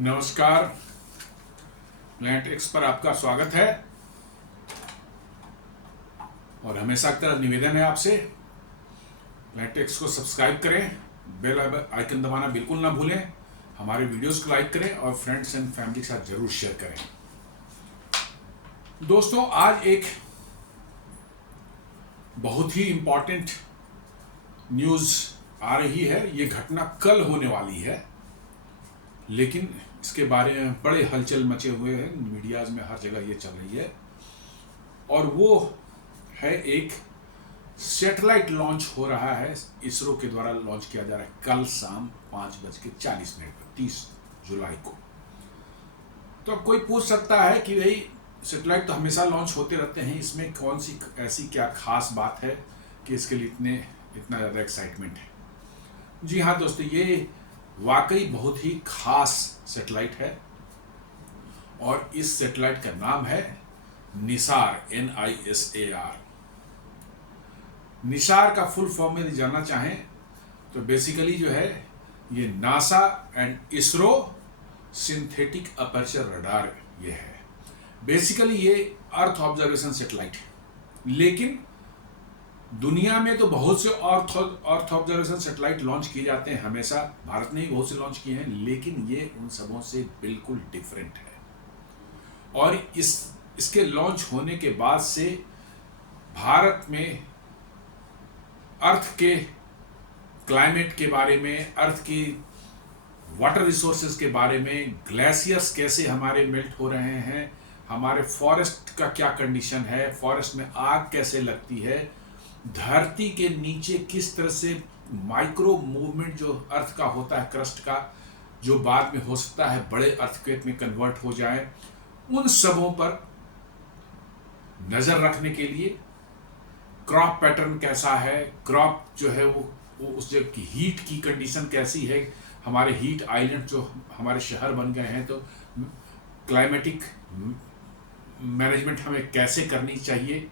नमस्कार। Planet x पर आपका स्वागत है और हमेशा की तरह निवेदन है आपसे, प्लैनेट एक्स को सब्सक्राइब करें, बेल आइकन दबाना बिल्कुल ना भूलें, हमारे वीडियोस को लाइक करें और फ्रेंड्स एंड फैमिली के साथ जरूर शेयर करें। दोस्तों, आज एक बहुत ही इंपॉर्टेंट न्यूज़ आ रही है। ये घटना कल होने वाली है, लेकिन इसके बारे में बड़े हलचल मचे हुए हैं, मीडियाज़ में हर जगह ये चल रही है। और वो है एक सैटेलाइट लॉन्च हो रहा है, इसरो के द्वारा लॉन्च किया जा रहा है कल शाम 5:40 पर 30 जुलाई को। तो अब कोई पूछ सकता है कि भाई सैटेलाइट तो हमेशा लॉन्च होते रहते हैं, इसमें कौन सी ऐसी क्या खास बात है कि इसके लिए इतना ज़्यादा एक्साइटमेंट है। जी हाँ दोस्तों, ये वाकई बहुत ही खास सैटेलाइट है और इस सैटेलाइट का नाम है निसार, NISAR। निसार का फुल फॉर्म में जानना चाहें तो बेसिकली जो है ये NASA and ISRO synthetic aperture radar ये है। बेसिकली ये अर्थ ऑब्जर्वेशन सैटेलाइट है, लेकिन दुनिया में तो बहुत से अर्थ ऑब्जर्वेशन सैटेलाइट लॉन्च किए जाते हैं हमेशा, भारत ने भी बहुत से लॉन्च किए हैं, लेकिन ये उन सबों से बिल्कुल डिफरेंट है। और इसके लॉन्च होने के बाद से भारत में अर्थ के क्लाइमेट के बारे में, अर्थ की वाटर रिसोर्सेज के बारे में, ग्लेशियर्स कैसे हमारे मेल्ट हो रहे हैं, हमारे फॉरेस्ट का क्या कंडीशन है, फॉरेस्ट में आग कैसे लगती है, धरती के नीचे किस तरह से माइक्रो मूवमेंट जो अर्थ का होता है, क्रस्ट का, जो बाद में हो सकता है बड़े अर्थक्वेक में कन्वर्ट हो जाए, उन सबों पर नज़र रखने के लिए क्रॉप पैटर्न कैसा है, क्रॉप जो है वो उस जगह की हीट की कंडीशन कैसी है, हमारे हीट आइलैंड जो हमारे शहर बन गए हैं, तो क्लाइमेटिक मैनेजमेंट हमें कैसे करनी चाहिए,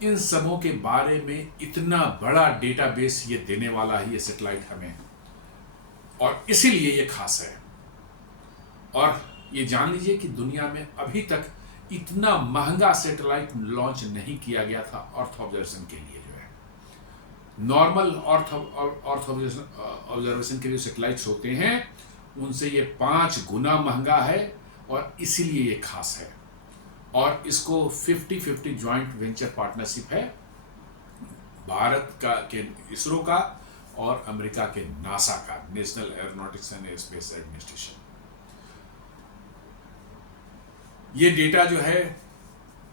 इन सबों के बारे में इतना बड़ा डेटाबेस ये देने वाला है ये सैटेलाइट हमें, और इसीलिए ये खास है। और ये जान लीजिए कि दुनिया में अभी तक इतना महंगा सैटेलाइट लॉन्च नहीं किया गया था अर्थ ऑब्जर्वेशन के लिए। जो है नॉर्मल अर्थ ऑब्जर्वेशन के लिए सैटेलाइट्स होते हैं उनसे ये 5 गुना महंगा है, और इसीलिए ये खास है। और इसको 50-50 ज्वाइंट वेंचर पार्टनरशिप है भारत का के इसरो का और अमेरिका के नासा का, national aeronautics and space administration. ये डेटा जो है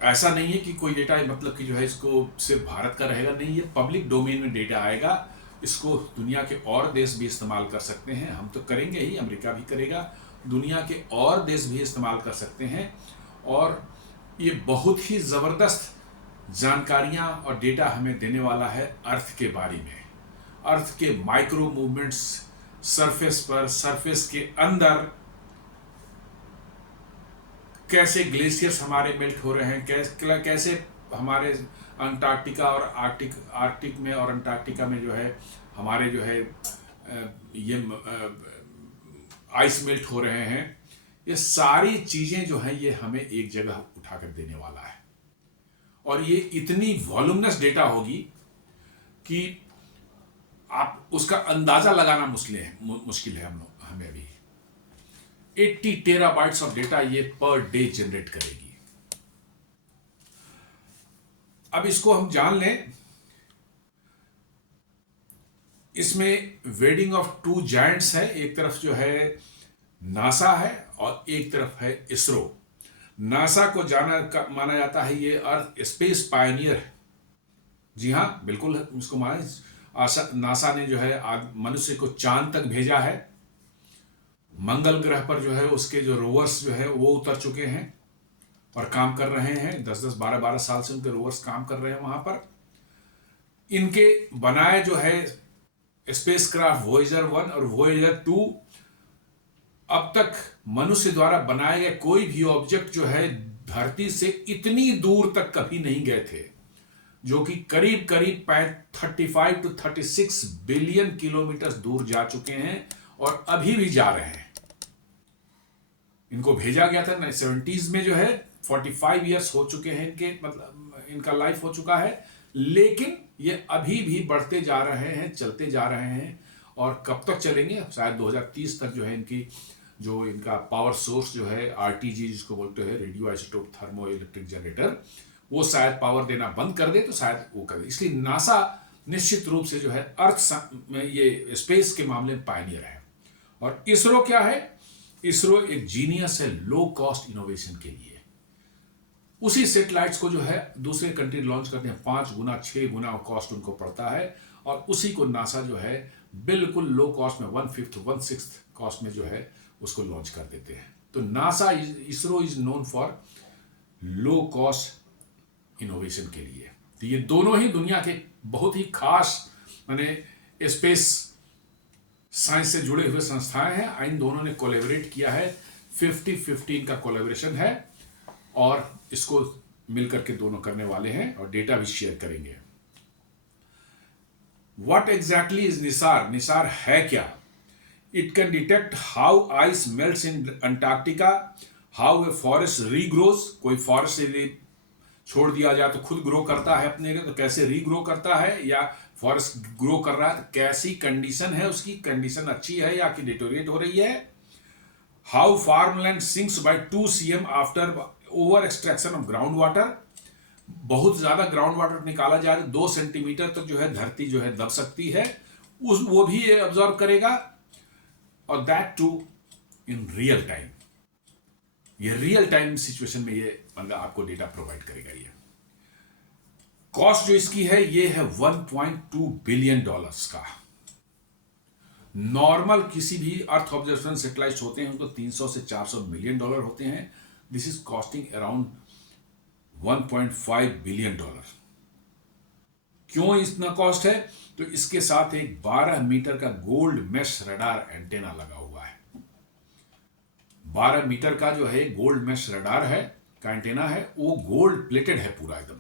ऐसा नहीं है कि कोई डेटा मतलब कि जो है इसको सिर्फ भारत का रहेगा, नहीं, ये पब्लिक डोमेन में डेटा आएगा। इसको दुनिया के और देश भी इस्तेमाल कर सकते हैं, हम तो करेंगे ही, अमेरिका भी करेगा, दुनिया के और देश भी इस्तेमाल कर सकते हैं। और ये बहुत ही ज़बरदस्त जानकारियाँ और डेटा हमें देने वाला है अर्थ के बारे में, अर्थ के माइक्रो मूवमेंट्स, सरफेस पर, सरफेस के अंदर कैसे ग्लेशियर्स हमारे मेल्ट हो रहे हैं, कैसे हमारे अंटार्कटिका और आर्कटिक में और अंटार्कटिका में जो है हमारे जो है ये आइस मेल्ट हो रहे हैं। ये सारी चीज़ें जो हैं ये हमें एक जगह उठाकर देने वाला है, और ये इतनी वॉल्यूमिनस डेटा होगी कि आप उसका अंदाज़ा लगाना मुश्किल है हमें भी। 80 टेराबाइट्स ऑफ डेटा ये पर डे जनरेट करेगी। अब इसको हम जान लें, इसमें वेडिंग ऑफ 2 जायंट्स है, एक तरफ जो है नासा है और एक तरफ है इसरो। नासा को माना जाता है ये अर्थ स्पेस पायनियर है। जी हाँ, बिल्कुल इसको माना। नासा ने जो है मनुष्य को चांद तक भेजा है, मंगल ग्रह पर जो है उसके जो रोवर्स जो है वो उतर चुके हैं और काम कर रहे हैं, 10-10, 12-12 साल से उनके रोवर्स काम कर रहे हैं वहां पर। इनके बनाए जो है स्पेसक्राफ्ट वॉयेजर 1 और वॉयेजर 2, अब तक मनुष्य द्वारा बनाए गए कोई भी ऑब्जेक्ट जो है धरती से इतनी दूर तक कभी नहीं गए थे, जो कि करीब 35 to 36 बिलियन किलोमीटर दूर जा चुके हैं और अभी भी जा रहे हैं। इनको भेजा गया था 70s में, जो है 45 ईयर्स हो चुके हैं इनके, मतलब इनका लाइफ हो चुका है, लेकिन ये अभी भी बढ़ते जा रहे हैं, चलते जा रहे हैं। और कब तक चलेंगे, शायद 2030 तक जो है इनकी, जो इनका पावर सोर्स जो है आरटीजी जिसको बोलते हैं, radio isotope thermo electric generator, वो शायद पावर देना बंद कर दे तो शायद वो कर दे। इसलिए नासा निश्चित रूप से जो है अर्थ में, ये स्पेस के मामले में पायनियर है। और इसरो क्या है, इसरो एक जीनियस है लो कॉस्ट इनोवेशन के लिए। उसी सेटेलाइट्स को जो है दूसरे कंट्री लॉन्च करते हैं, 5 गुना 6 गुना कॉस्ट उनको पड़ता है, और उसी को नासा जो है बिल्कुल लो कॉस्ट में 1/5 1/6 कॉस्ट में जो है उसको लॉन्च कर देते हैं। तो NASA ISRO is known for low cost innovation के लिए। तो ये दोनों ही दुनिया के बहुत ही खास माने स्पेस साइंस से जुड़े हुए संस्थाएं हैं। इन दोनों ने कोलैबोरेट किया है, 50-50 का कोलैबोरेशन है, और इसको मिलकर के दोनों करने वाले हैं और डेटा भी शेयर करेंगे। What exactly is NISAR? NISAR है क्या? It can detect how ice melts in Antarctica, how a forest regrows. कोई फॉरेस्ट यदि छोड़ दिया जाए तो खुद ग्रो करता है अपने लिए, तो कैसे रीग्रो करता है, या फॉरेस्ट ग्रो कर रहा है तो कैसी कंडीशन है उसकी, कंडीशन अच्छी है या कि डिटोरिएट हो रही है। How farmland sinks by 2 cm after over extraction of ground water. बहुत ज्यादा ग्राउंड वाटर निकाला जाए तो 2 सेंटीमीटर तक जो है धरती जो है दब सकती है, वो भी ये ऑब्जर्व करेगा, और that too in real time. ये रियल टाइम सिचुएशन में ये मतलब आपको डेटा प्रोवाइड करेगा। ये कॉस्ट जो इसकी है ये है $1.2 बिलियन का। नॉर्मल किसी भी अर्थ ऑब्जर्वेशन सैटेलाइट होते हैं उनको 300 से 400 मिलियन डॉलर होते हैं। This is costing around $1.5 billion. क्यों इतना कॉस्ट है? तो इसके साथ एक 12 मीटर का गोल्ड मेश रडार एंटेना लगा हुआ है। 12 मीटर का जो है गोल्ड मेश रडार है का एंटेना है, वो गोल्ड प्लेटेड है पूरा एकदम।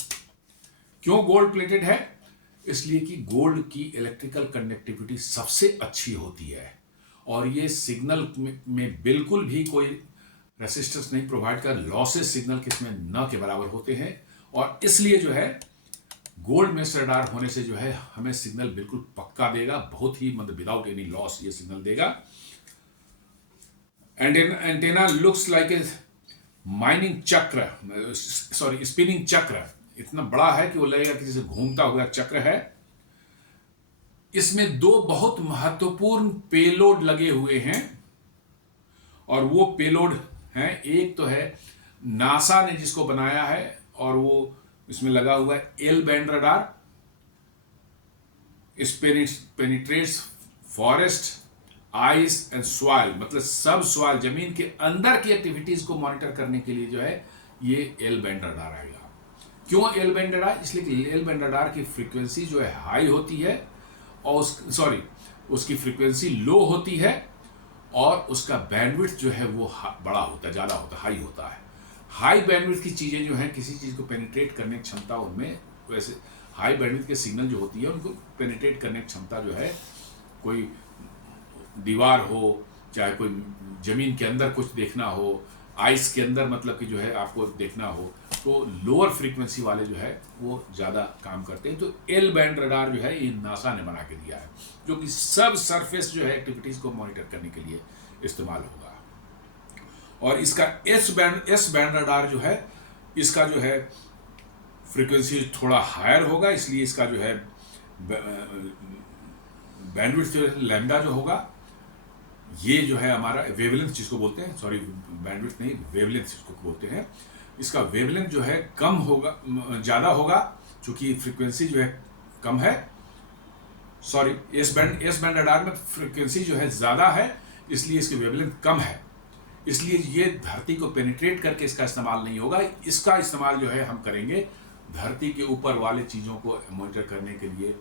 क्यों गोल्ड प्लेटेड है? इसलिए कि गोल्ड की इलेक्ट्रिकल कंडक्टिविटी सबसे अच्छी होती है, और ये सिग्नल में बिल्कुल भी कोई रेसिस्टेंस नहीं प्रोवाइड कर, लॉसेस सिग्नल किसमें न के बराबर होते हैं, और इसलिए जो है गोल्ड मेश रडार होने से जो है हमें सिग्नल बिल्कुल पक्का देगा, बहुत ही मतलब विदाउट एनी लॉस ये सिग्नल देगा। Antenna looks like a mining चक्र, सॉरी स्पिनिंग चक्र, इतना बड़ा है कि वो लगेगा कि जैसे घूमता हुआ चक्र है। इसमें 2 बहुत महत्वपूर्ण पेलोड लगे हुए हैं, और वो पेलोड हैं, एक तो है नासा ने जिसको बनाया है, और वो इसमें लगा हुआ है L band radar. Penetrates forest, ice and soil, मतलब सब सॉइल, जमीन के अंदर की एक्टिविटीज को मॉनिटर करने के लिए जो है ये एल बैंड रडार आएगा। क्यों एल बैंड रडार? इसलिए कि एल बैंड रडार की फ्रीक्वेंसी जो है हाई होती है, और उसकी फ्रीक्वेंसी लो होती है, और उसका बैंडविड्थ जो है वो बड़ा होता है, ज़्यादा होता है, हाई होता है। हाई बैंडविड्थ की चीज़ें जो हैं, किसी चीज़ को पेनिट्रेट करने की क्षमता उनमें, वैसे हाई बैंडविड्थ के सिग्नल जो होती है उनको पेनिट्रेट करने की क्षमता जो है, कोई दीवार हो, चाहे कोई ज़मीन के अंदर कुछ देखना हो, आइस के अंदर मतलब कि जो है आपको देखना हो, तो लोअर फ्रीक्वेंसी वाले जो है वो ज़्यादा काम करते हैं। तो एल बैंड रडार जो है ये नासा ने बना के दिया है, जो कि सब सरफेस जो है एक्टिविटीज़ को मॉनिटर करने के लिए इस्तेमाल होगा। और इसका एस बैंड रडार जो है, इसका जो है फ्रीक्वेंसी थोड़ा हायर होगा, इसलिए इसका जो है बैंडविड्थ जो है लैम्डा जो होगा, ये जो है हमारा वेवलेंथ जिसको बोलते हैं, सॉरी बैंडविड्थ नहीं, वेवलेंथ जिसको बोलते हैं, इसका वेवलेंथ जो है कम होगा, ज़्यादा होगा, चूंकि फ्रीक्वेंसी जो है कम है। सॉरी, एस बैंड रडार में फ्रीक्वेंसी जो है ज़्यादा है, इसलिए इसकी वेवलेंथ कम है, इसलिए ये धरती को पेनिट्रेट करके इसका इस्तेमाल नहीं होगा। इसका इस्तेमाल जो है हम करेंगे धरती के ऊपर वाले चीज़ों को मॉनिटर करने के लिए,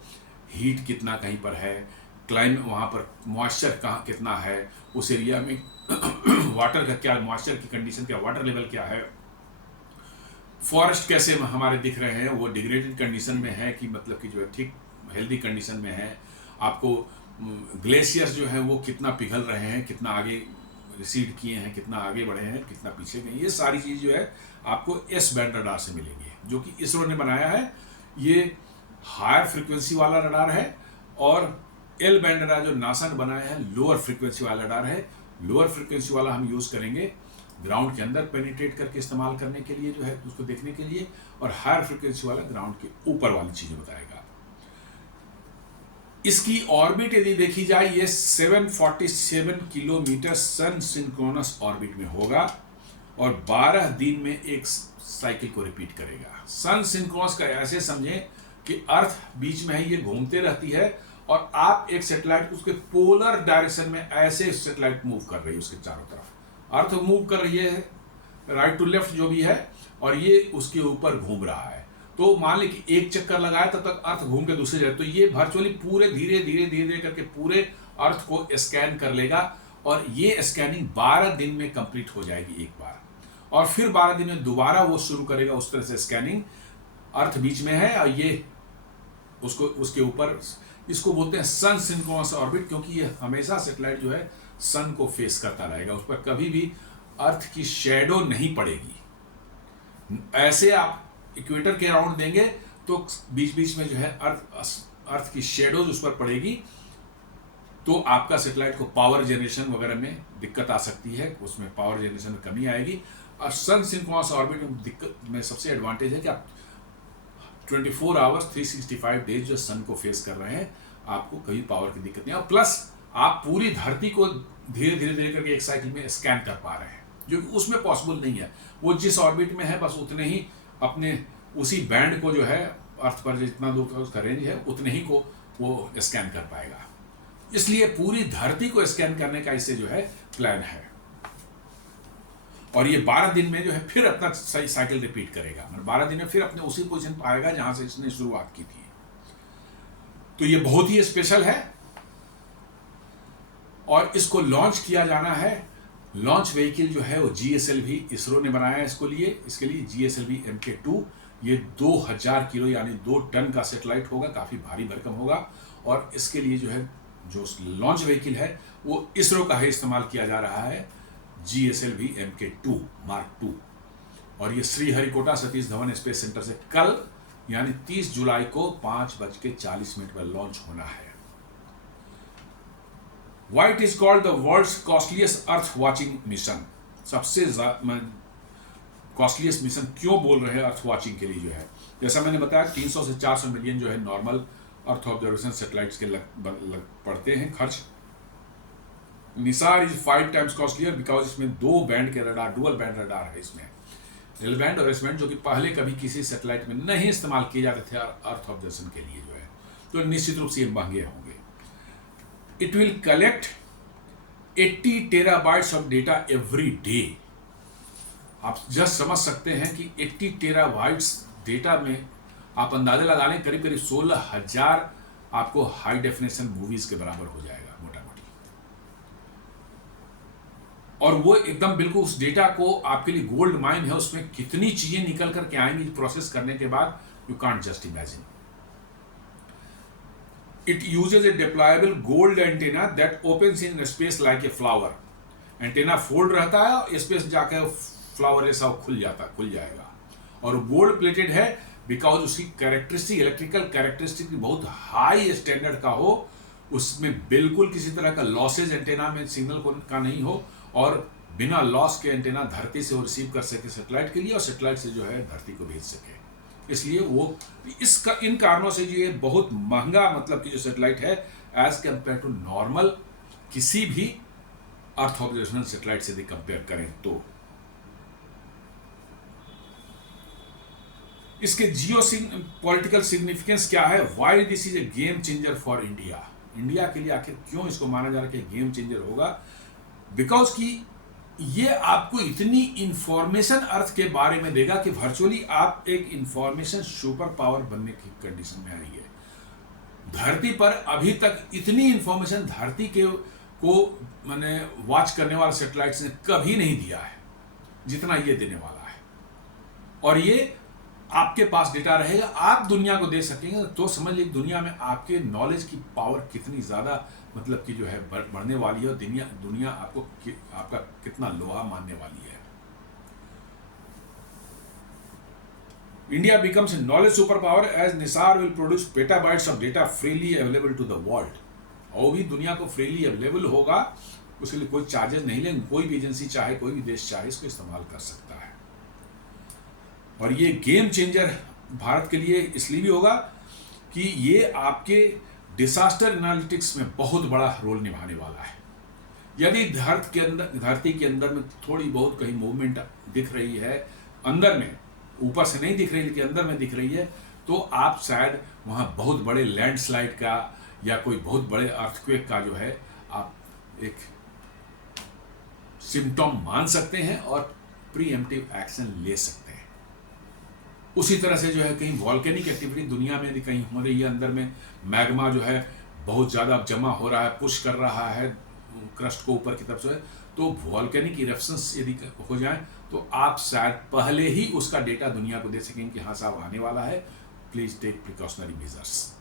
हीट कितना कहीं पर है, क्लाइमेट वहाँ पर मॉइस्चर कहाँ कितना है, उस एरिया में वाटर का क्या, मॉइस्चर की कंडीशन क्या, वाटर लेवल क्या है, फॉरेस्ट कैसे हमारे दिख रहे हैं, वो डिग्रेडेड कंडीशन में है कि मतलब कि जो है ठीक हेल्दी कंडीशन में है, आपको ग्लेशियर्स जो है वो कितना पिघल रहे हैं, कितना आगे रिसीड किए हैं, कितना आगे बढ़े हैं, कितना पीछे गए, ये सारी चीज़ जो है आपको एस बैंड रडार से मिलेंगी, जो कि इसरो ने बनाया है। ये हायर फ्रिक्वेंसी वाला रडार है, और एल बैंड रडार जो नासा ने बनाया है लोअर फ्रिक्वेंसी वाला रडार है। लोअर फ्रिक्वेंसी वाला हम यूज़ करेंगे ग्राउंड के अंदर पेनिट्रेट करके इस्तेमाल करने के लिए, जो है उसको देखने के लिए, और हायर फ्रिक्वेंसी वाला ग्राउंड के ऊपर वाली चीज़ें बताएगा। इसकी ऑर्बिट यदि देखी जाए, ये 747 किलोमीटर सन सिंक्रोनस ऑर्बिट में होगा, और 12 दिन में एक साइकिल को रिपीट करेगा। सन सिंक्रोनस का ऐसे समझें कि अर्थ बीच में है, ये घूमते रहती है, और आप एक सैटेलाइट उसके पोलर डायरेक्शन में ऐसे सैटेलाइट मूव कर रही है, उसके चारों तरफ अर्थ मूव कर रही है, राइट टू लेफ्ट जो भी है, और ये उसके ऊपर घूम रहा है। तो मान ली कि एक चक्कर लगाया तब तक अर्थ घूम के दूसरे जगह, तो ये वर्चुअली पूरे धीरे धीरे धीरे धीरे करके पूरे अर्थ को स्कैन कर लेगा, और ये स्कैनिंग 12 दिन में कंप्लीट हो जाएगी एक बार, और फिर 12 दिन में दोबारा वो शुरू करेगा उस तरह से स्कैनिंग। अर्थ बीच में है, और ये उसको उसके ऊपर, इसको बोलते हैं सन सिंक्रोनस ऑर्बिट, क्योंकि ये हमेशा सैटेलाइट जो है सन को फेस करता रहेगा, उस पर कभी भी अर्थ की शैडो नहीं पड़ेगी। ऐसे आप इक्वेटर के अराउंड देंगे तो बीच बीच में जो है अर्थ की शैडोज उस पर पड़ेगी, तो आपका सैटेलाइट को पावर जनरेशन वगैरह में दिक्कत आ सकती है, उसमें पावर जनरेशन में कमी आएगी। और सन सिंक्रोनस ऑर्बिट में दिक्कत में सबसे एडवांटेज है कि आप 24 आवर्स 365 डेज जो सन को फेस कर रहे हैं, आपको कभी पावर की दिक्कत नहीं है, और प्लस आप पूरी धरती को धीरे धीरे धीरे करके एक साइकिल में स्कैन कर पा रहे हैं, जो कि उसमें पॉसिबल नहीं है। वो जिस ऑर्बिट में है बस उतने ही अपने उसी बैंड को जो है अर्थ पर जितना दूर का उसका रेंज है उतने ही को वो स्कैन कर पाएगा। इसलिए पूरी धरती को स्कैन करने का इससे जो है प्लान है, और ये 12 दिन में जो है फिर अपना सही साइकिल रिपीट करेगा, मतलब 12 दिन में फिर अपने उसी पोजीशन पर आएगा जहां से इसने शुरुआत की थी। तो ये बहुत ही स्पेशल है, और इसको लॉन्च किया जाना है। लॉन्च व्हीकल जो है वो GSLV इसरो ने बनाया है इसके लिए GSLV Mk2। ये 2000 किलो यानी 2 टन का सैटेलाइट होगा, काफ़ी भारी भरकम होगा, और इसके लिए जो है जो लॉन्च व्हीकल है वो इसरो का ही इस्तेमाल किया जा रहा है, GSLV Mk2 Mark 2। और ये श्रीहरिकोटा सतीश धवन स्पेस सेंटर से कल यानी 30 जुलाई को 5:40 पर लॉन्च होना है। Why it is called the world's costliest Earth watching mission? सबसे कॉस्टलीस्ट मिशन क्यों बोल रहे हैं अर्थ वाचिंग के लिए? जो है जैसा मैंने बताया 300 से 400 मिलियन जो है नॉर्मल अर्थ ऑब्जर्वेशन सैटेलाइट्स के पड़ते हैं खर्च। Nisar is 5 times costlier because इसमें 2 बैंड के रडार, डुअल बैंड रडार है इसमें, एल बैंड और एस बैंड, जो कि पहले कभी किसी सैटेलाइट में नहीं इस्तेमाल किए जाते थे अर्थ ऑब्जर्वेशन के लिए जो है, तो निश्चित रूप से ये महंगे होंगे। It will collect 80 terabytes of data every day. आप जस्ट समझ सकते हैं कि 80 टेराबाइट्स डेटा में आप अंदाजा लगा लें करीब करीब 16,000 आपको हाई डेफिनेशन मूवीज के बराबर हो जाएगा मोटा मोटी। और वो एकदम बिल्कुल उस डेटा को आपके लिए गोल्ड माइन है, उसमें कितनी चीजें निकल करके आएंगी प्रोसेस करने के बाद, you can't just imagine. It uses a deployable gold antenna that opens in space like a flower. Antenna fold रहता है और स्पेस जाके फ्लावर जैसा खुल जाएगा, और गोल्ड प्लेटेड है बिकॉज उसकी कैरेक्टरिस्टिक, इलेक्ट्रिकल कैरेक्टरिस्टिक बहुत हाई स्टैंडर्ड का हो, उसमें बिल्कुल किसी तरह का लॉसेज एंटेना में सिग्नल का नहीं हो, और बिना लॉस के एंटेना धरती से वो रिसीव कर सके सैटेलाइट के लिए, और सैटेलाइट से जो है धरती को भेज सके। इसलिए वो इन कारणों से जो ये बहुत महंगा मतलब कि जो सैटेलाइट है एज कंपेयर टू नॉर्मल किसी भी अर्थ ऑब्जर्वेशन सैटेलाइट से कंपेयर करें तो। इसके जियो पॉलिटिकल सिग्निफिकेंस क्या है? Why this is a game changer for India? India के लिए आखिर क्यों इसको माना जा रहा है कि गेम चेंजर होगा? बिकॉज कि ये आपको इतनी इंफॉर्मेशन अर्थ के बारे में देगा कि वर्चुअली आप एक इंफॉर्मेशन सुपर पावर बनने की कंडीशन में आई है। धरती पर अभी तक इतनी इंफॉर्मेशन धरती के को माने वॉच करने वाले सैटेलाइट्स ने कभी नहीं दिया है जितना ये देने वाला है, और ये आपके पास डेटा रहेगा, आप दुनिया को दे सकेंगे, तो समझ लीजिए दुनिया में आपके नॉलेज की पावर कितनी ज़्यादा मतलब कि जो है बढ़ने वाली है, और दुनिया दुनिया आपका कितना लोहा मानने वाली है। India becomes a knowledge superpower as Nisar will produce petabytes of data freely available to the world। और भी दुनिया को फ्रीली अवेलेबल होगा, उसके लिए कोई चार्जेस नहीं लेंगे, कोई भी एजेंसी चाहे, कोई भी देश चाहे इसको इस्तेमाल कर सकता है। और ये गेम चेंजर भारत के लिए इसलिए भी होगा कि ये आपके डिसास्टर एनालिटिक्स में बहुत बड़ा रोल निभाने वाला है। यदि धरती के अंदर में थोड़ी बहुत कहीं मूवमेंट दिख रही है, अंदर में, ऊपर से नहीं दिख रही लेकिन अंदर में दिख रही है, तो आप शायद वहाँ बहुत बड़े लैंडस्लाइड का या कोई बहुत बड़े अर्थक्वेक का जो है आप एक सिम्टम मान सकते हैं और प्रीएम्प्टिव एक्शन ले सकते हैं। उसी तरह से जो है कहीं वॉल्केनिक एक्टिविटी दुनिया में कहीं हो रही है, अंदर में मैग्मा जो है बहुत ज़्यादा जमा हो रहा है, पुश कर रहा है क्रस्ट को ऊपर की तरफ से, तो वॉल्केनिक इरप्शंस यदि हो जाए तो आप शायद पहले ही उसका डेटा दुनिया को दे सकेंगे कि हाँ साहब आने वाला है, प्लीज टेक प्रिकॉशनरी मेजर्स।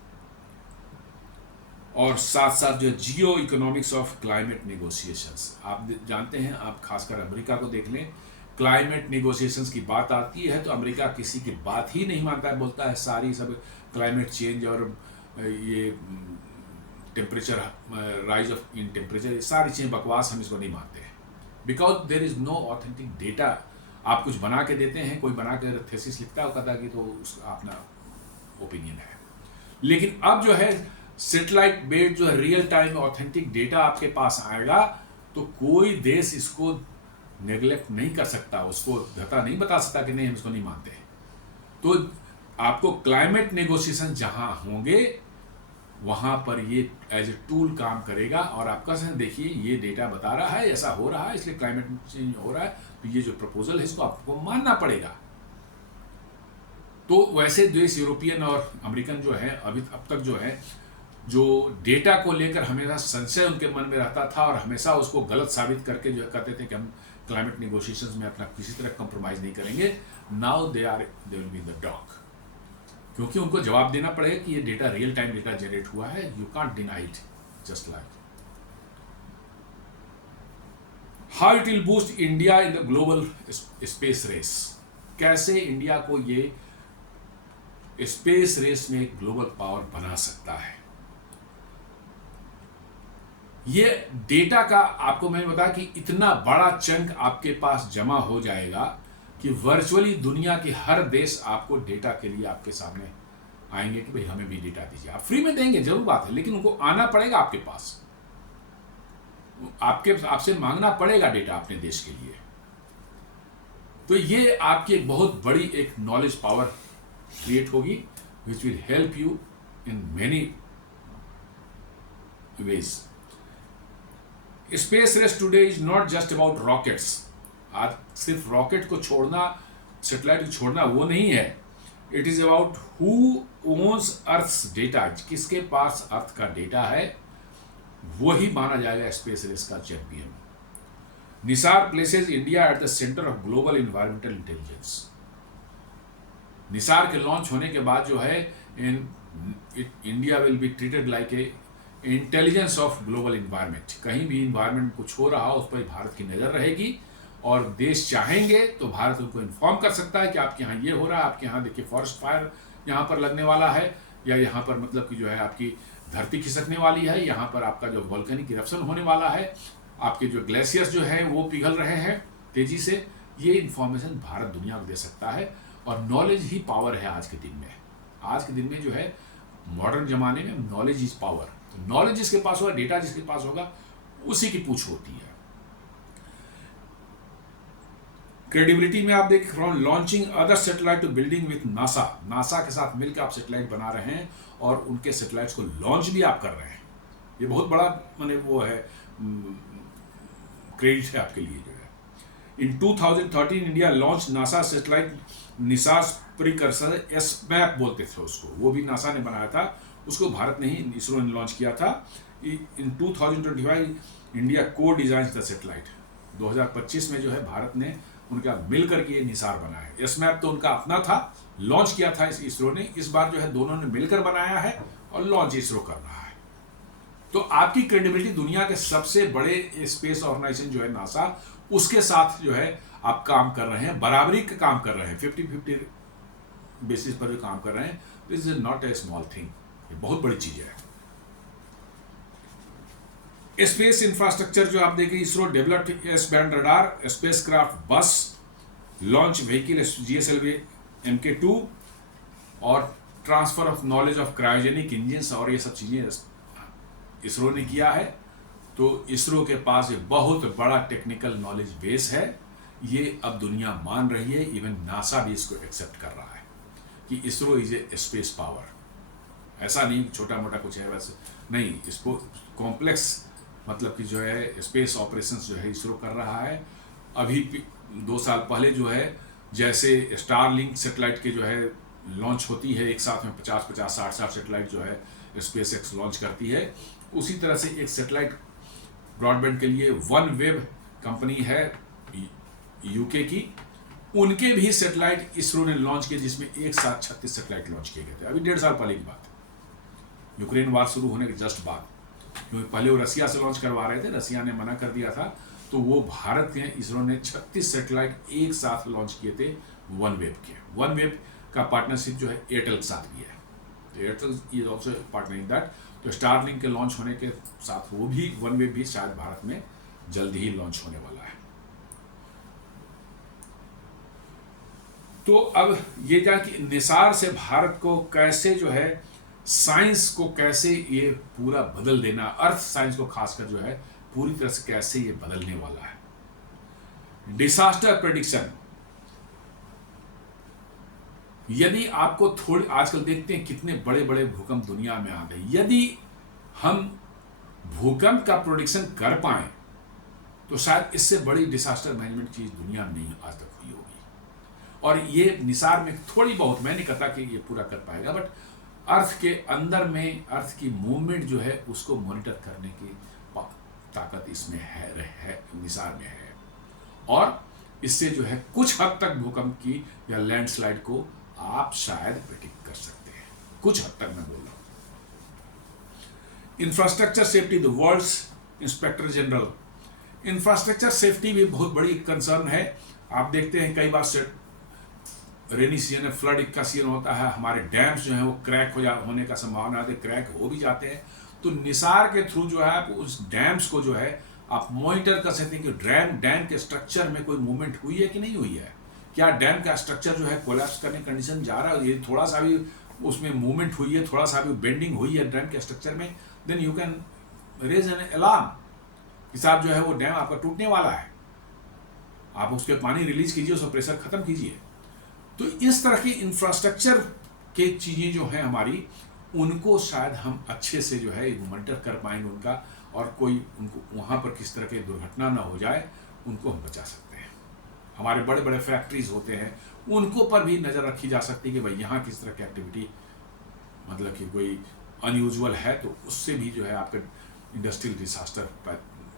और साथ साथ जो जियो इकोनॉमिक्स ऑफ क्लाइमेट नेगोशिएशंस, आप जानते हैं, आप खासकर अमेरिका को देख लें, क्लाइमेट नेगोशिएशंस की बात आती है तो अमेरिका किसी की बात ही नहीं मानता है, बोलता है सारी सब क्लाइमेट चेंज और ये temperature rise of in temperature, ये सारी चीज़ें बकवास, हम इसको नहीं मानते हैं। Because there is no authentic data. आप कुछ बना के देते हैं, कोई बना कर थेसिस लिखता है कहता कि तो उसका अपना ओपिनियन है, लेकिन अब जो है सेटेलाइट बेस्ड जो है रियल टाइम ऑथेंटिक डेटा आपके पास आएगा तो कोई देश इसको नेग्लेक्ट नहीं कर सकता, उसको धता नहीं बता सकता कि नहीं हम इसको नहीं मानते। तो आपको क्लाइमेट नेगोशिएशन जहां होंगे वहां पर ये एज ए टूल काम करेगा, और आपका देखिए ये डेटा बता रहा है ऐसा हो रहा है इसलिए क्लाइमेट चेंज हो रहा है, तो ये जो प्रपोजल है इसको आपको मानना पड़ेगा। तो वैसे देश यूरोपियन और अमेरिकन जो है अब तक जो है जो डेटा को लेकर हमेशा संशय उनके मन में रहता था और हमेशा उसको गलत साबित करके जो है कहते थे कि हम क्लाइमेट नेगोशिएशंस में अपना किसी तरह कंप्रोमाइज नहीं करेंगे, now they will be the dog, क्योंकि उनको जवाब देना पड़ेगा कि ये data real time data generate हुआ है, you can't deny it just like. How it will boost India in the global space race, कैसे इंडिया को ये स्पेस रेस में एक ग्लोबल पावर बना सकता है। ये डेटा का आपको मैंने बताया कि इतना बड़ा चंक आपके पास जमा हो जाएगा कि वर्चुअली दुनिया के हर देश आपको डेटा के लिए आपके सामने आएंगे कि भाई हमें भी डेटा दीजिए। आप फ्री में देंगे जरूर बात है, लेकिन उनको आना पड़ेगा आपके पास, आपसे मांगना पड़ेगा डेटा अपने देश के लिए। तो ये आपकी एक बहुत बड़ी एक नॉलेज पावर क्रिएट होगी which will help you in many ways. Space race today is not just about rockets. आज सिर्फ रॉकेट को छोड़ना, सैटेलाइट को छोड़ना वो नहीं है। It is about who owns Earth's data, किसके पास अर्थ का डेटा है वही माना जाएगा स्पेस रेस का champion. NISAR places India at the centre of global environmental intelligence. NISAR के लॉन्च होने के बाद जो है India will be treated like a intelligence of global environment. कहीं भी इन्वायरमेंट कुछ हो रहा हो उस पर भारत की नज़र रहेगी, और देश चाहेंगे तो भारत उनको इन्फॉर्म कर सकता है कि आपके यहाँ ये हो रहा है, आपके यहाँ देखिए फॉरेस्ट फायर यहाँ पर लगने वाला है, या यहाँ पर मतलब कि जो है आपकी धरती खिसकने वाली है, यहाँ पर आपका जो वॉल्केनिक इरप्शन होने वाला है, आपके जो ग्लेशियर्स जो है वो पिघल रहे हैं तेजी से। ये इन्फॉर्मेशन भारत दुनिया को दे सकता है, और नॉलेज ही पावर है आज के दिन में। आज के दिन में जो है मॉडर्न जमाने में नॉलेज इज पावर। नॉलेज जिसके पास होगा, डेटा जिसके पास होगा, उसी की पूछ होती है। क्रेडिबिलिटी में आप देख रहे हो, launching other satellite to building with NASA. NASA के साथ मिलकर आप सैटेलाइट बना रहे हैं और उनके सैटेलाइट्स को लॉन्च भी आप कर रहे हैं। ये बहुत बड़ा माने वो है क्रेडिट है आपके लिए जो है। In 2013 India launch NASA satellite NISAR precursor, SMAP बोलते थे उसको, वो भी नासा ने बनाया था, उसको भारत ने ही, इसरो ने लॉन्च किया था। इन 2025 इंडिया को डिजाइन द सैटेलाइट। 2025 में जो है भारत ने उनका मिलकर के ये निसार बनाया। एसमैप तो उनका अपना था, लॉन्च किया था इसरो ने, इस बार जो है दोनों ने मिलकर बनाया है और लॉन्च इसरो कर रहा है। तो आपकी क्रेडिबिलिटी दुनिया के सबसे बड़े स्पेस ऑर्गेनाइजेशन जो है नासा, उसके साथ जो है आप काम कर रहे हैं, बराबरी का काम कर रहे हैं, 50-50 बेसिस पर जो काम कर रहे हैं। This is not a small thing, ये बहुत बड़ी चीज है। स्पेस इंफ्रास्ट्रक्चर जो आप देखें, ISRO developed S band radar, spacecraft बस, लॉन्च व्हीकल GSLV Mk2 और transfer of knowledge of cryogenic engines, और ये सब चीजें इसरो ने किया है। तो इसरो के पास एक बहुत बड़ा टेक्निकल नॉलेज बेस है, ये अब दुनिया मान रही है, इवन नासा भी इसको एक्सेप्ट कर रहा है कि ISRO is a space power. ऐसा नहीं छोटा मोटा कुछ है वैसे नहीं, इसको कॉम्प्लेक्स मतलब कि जो है स्पेस ऑपरेशंस जो है इसरो कर रहा है। अभी 2 साल पहले जो है, जैसे स्टारलिंक सेटेलाइट के जो है लॉन्च होती है एक साथ में 50-50, 60-60 सेटेलाइट जो है SpaceX लॉन्च करती है, उसी तरह से एक सेटेलाइट ब्रॉडबैंड के लिए OneWeb कंपनी है यूके की, उनके भी सेटेलाइट इसरो ने लॉन्च किए, जिसमें एक साथ 36 सेटेलाइट लॉन्च किए गए थे। अभी 1.5 साल पहले की बात है, यूक्रेन वार शुरू होने के जस्ट बाद, क्योंकि पहले वो रसिया से लॉन्च करवा रहे थे, रसिया ने मना कर दिया था, तो वो भारत के इसरो ने 36 सेटेलाइट एक साथ लॉन्च किए थे OneWeb के। OneWeb का पार्टनरशिप जो है एयरटेल के साथ भी है, तो Airtel is also partner in that. तो स्टारलिंक के लॉन्च होने के साथ वो भी OneWeb भी शायद भारत में जल्द ही लॉन्च होने वाला है। तो अब ये क्या कि निसार से भारत को कैसे जो है साइंस को कैसे ये पूरा बदल देना, अर्थ साइंस को खासकर जो है पूरी तरह से कैसे ये बदलने वाला है। डिसास्टर प्रेडिक्शन, यदि आपको थोड़ी, आजकल देखते हैं कितने बड़े बड़े भूकंप दुनिया में आ गए, यदि हम भूकंप का प्रोडिक्शन कर पाए तो शायद इससे बड़ी डिसास्टर मैनेजमेंट चीज दुनिया में नहीं आज तक हुई होगी। और ये निसार में थोड़ी बहुत, मैं नहीं कहता कि ये पूरा कर पाएगा, बट अर्थ के अंदर में अर्थ की मूवमेंट जो है उसको मॉनिटर करने की ताकत इसमें है निसार में है, और इससे जो है कुछ हद तक भूकंप की या लैंडस्लाइड को आप शायद प्रेडिक्ट कर सकते हैं, कुछ हद तक मैं बोल रहा हूं। Infrastructure safety, the world's inspector general, infrastructure safety भी बहुत बड़ी कंसर्न है। आप देखते हैं कई बार रेनी सीजन में फ्लड का सीजन होता है, हमारे डैम्स जो हैं वो क्रैक होने का संभावना है, क्रैक हो भी जाते हैं। तो निसार के थ्रू जो है आप उस डैम्स को जो है आप मॉनिटर कर सकते हैं कि डैम के स्ट्रक्चर में कोई मूवमेंट हुई है कि नहीं हुई है, क्या डैम का स्ट्रक्चर जो है कोलैप्स करने कंडीशन जा रहा है, ये थोड़ा सा भी उसमें मूवमेंट हुई है, थोड़ा सा भी बेंडिंग हुई है डैम के स्ट्रक्चर में, then you can raise an alarm कि साहब जो है वो डैम आपका टूटने वाला है, आप उसके पानी रिलीज कीजिए, उसका प्रेशर खत्म कीजिए। तो इस तरह की इंफ्रास्ट्रक्चर के चीजें जो हैं हमारी, उनको शायद हम अच्छे से जो है मॉनिटर कर पाएंगे उनका, और कोई उनको वहाँ पर किस तरह की दुर्घटना ना हो जाए उनको हम बचा सकते हैं। हमारे बड़े बड़े फैक्ट्रीज होते हैं, उनको पर भी नज़र रखी जा सकती है कि भाई यहाँ किस तरह की एक्टिविटी मतलब कि कोई अनयूजुअल है, तो उससे भी जो है आपका इंडस्ट्रियल डिसास्टर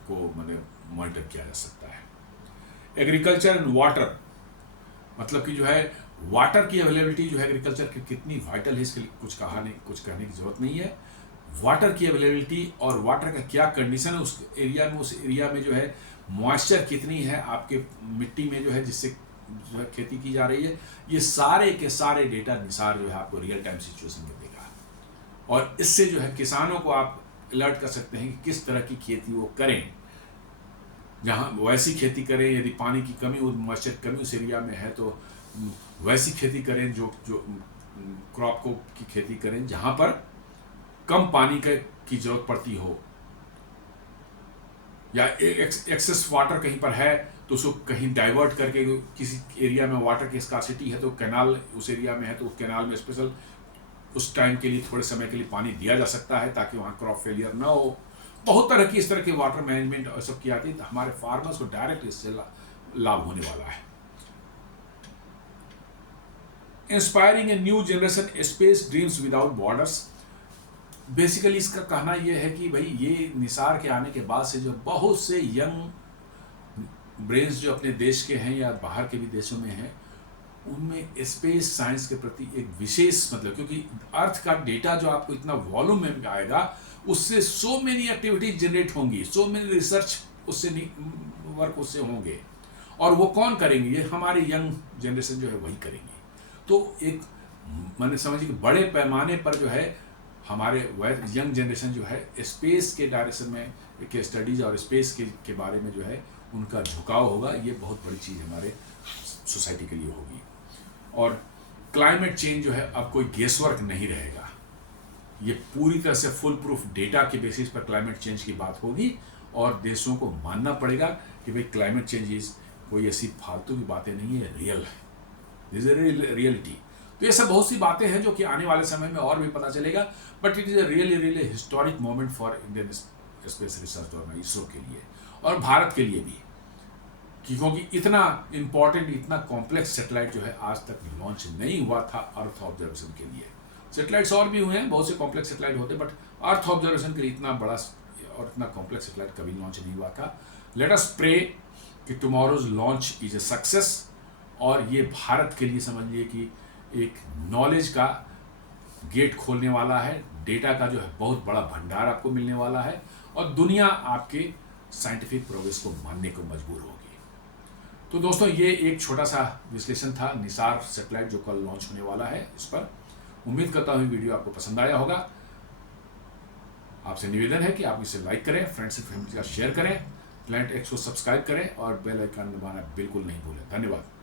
को मतलब मॉनिटर किया जा सकता है। एग्रीकल्चर एंड वाटर, मतलब कि जो है वाटर की अवेलेबिलिटी जो है एग्रीकल्चर की कितनी वाइटल है, इसके लिए कुछ कहने की जरूरत नहीं है। वाटर की अवेलेबिलिटी और वाटर का क्या कंडीशन है उस एरिया में जो है मॉइस्चर कितनी है आपके मिट्टी में जो है जिससे जो है खेती की जा रही है, ये सारे के सारे डेटा निसार जो है आपको रियल टाइम सिचुएशन में देगा, और इससे जो है किसानों को आप अलर्ट कर सकते हैं कि किस तरह की खेती वो करें, जहाँ वैसी खेती करें, यदि पानी की कमी और मॉइस्चर कमी उस एरिया में है तो वैसी खेती करें, जो क्रॉप को की खेती करें जहाँ पर कम पानी की जरूरत पड़ती हो, या एक्सेस वाटर कहीं पर है तो उसको कहीं डाइवर्ट करके, किसी एरिया में वाटर की स्कार्सिटी है तो कैनाल उस एरिया में है तो कैनाल में स्पेशल उस टाइम के लिए थोड़े समय के लिए पानी दिया जा सकता है ताकि वहाँ क्रॉप फेलियर ना हो। बहुत तरह की इस तरह की वाटर मैनेजमेंट और सब की आती है, तो हमारे फार्मर्स को डायरेक्ट इससे लाभ होने वाला है। Inspiring a new generation space dreams without borders, basically इसका कहना यह है कि भाई ये निसार के आने के बाद से जो बहुत से यंग ब्रेन्स जो अपने देश के हैं या बाहर के भी देशों में हैं, उनमें स्पेस साइंस के प्रति एक विशेष मतलब, क्योंकि अर्थ का डेटा जो आपको इतना वॉल्यूम में आएगा उससे सो मेनी एक्टिविटीज जनरेट होंगी, सो मेनी रिसर्च उससे वर्क उससे होंगे, और वो कौन करेंगे? ये हमारे यंग जनरेशन जो है वही करेंगे। तो एक मैंने समझिए कि बड़े पैमाने पर जो है हमारे यंग जनरेशन जो है स्पेस के डायरेक्शन में के स्टडीज और स्पेस के बारे में जो है उनका झुकाव होगा। ये बहुत बड़ी चीज़ हमारे सोसाइटी के लिए होगी। और क्लाइमेट चेंज जो है अब कोई गेसवर्क नहीं रहेगा, ये पूरी तरह से फुल प्रूफ डेटा के बेसिस पर क्लाइमेट चेंज की बात होगी, और देशों को मानना पड़ेगा कि भाई क्लाइमेट चेंज इज कोई ऐसी फालतू की बातें नहीं है, रियल है, दिस इज रियलिटी। तो ये सब बहुत सी बातें हैं जो कि आने वाले समय में और भी पता चलेगा, but it is a really historic moment for Indian space research और इसरो के लिए और भारत के लिए भी, क्योंकि इतना इंपॉर्टेंट, इतना कॉम्प्लेक्स सेटेलाइट जो है आज तक लॉन्च नहीं हुआ था अर्थ ऑब्जर्वेशन के लिए। सेटेलाइट्स और भी हुए हैं, बहुत से कॉम्प्लेक्स सेटेलाइट होते, बट अर्थ ऑब्जर्वेशन के लिए इतना बड़ा और इतना कॉम्प्लेक्स सेटेलाइट कभी लॉन्च नहीं हुआ था। लेट अस प्रे कि tomorrow's launch is a success, और ये भारत के लिए समझिए कि एक नॉलेज का गेट खोलने वाला है, डेटा का जो है बहुत बड़ा भंडार आपको मिलने वाला है, और दुनिया आपके साइंटिफिक प्रोग्रेस को मानने को मजबूर होगी। तो दोस्तों ये एक छोटा सा विश्लेषण था निसार सैटेलाइट जो कल लॉन्च होने वाला है इस पर। उम्मीद करता हूँ वीडियो आपको पसंद आया होगा। आपसे निवेदन है कि आप इसे लाइक करें, फ्रेंड्स एंड फैमिली का शेयर करें, प्लैनेट एक्स को सब्सक्राइब करें और बेल आइकन दबाना बिल्कुल नहीं भूलें। धन्यवाद।